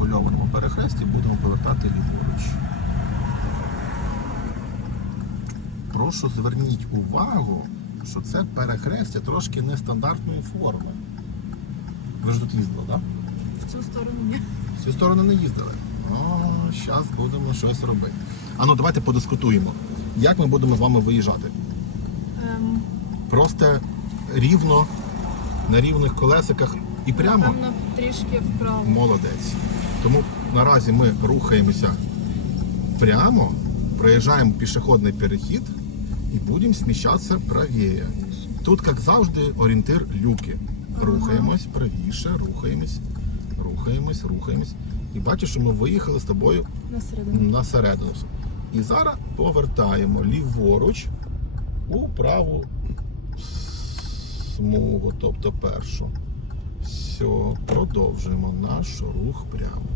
регульованому перехресті будемо повертати ліворуч. Прошу зверніть увагу, що це перехрестя трошки нестандартної форми. Ви ж тут їздили, так? В цю сторону ні. В цю сторону не їздили. О, зараз будемо щось робити. А ну давайте подискутуємо. Як ми будемо з вами виїжджати? Ем, Просто рівно, на рівних колесиках і прямо. Напевно, трішки вправо. Молодець. Тому наразі ми рухаємося прямо, проїжджаємо пішохідний перехід і будемо сміщатися правіше. Тут, як завжди, орієнтир люки. Рухаємось правіше, рухаємось, рухаємось, рухаємось. І бачиш, що ми виїхали з тобою на середину. І зараз повертаємо ліворуч у праву смугу, тобто першу. Все, продовжуємо наш рух прямо.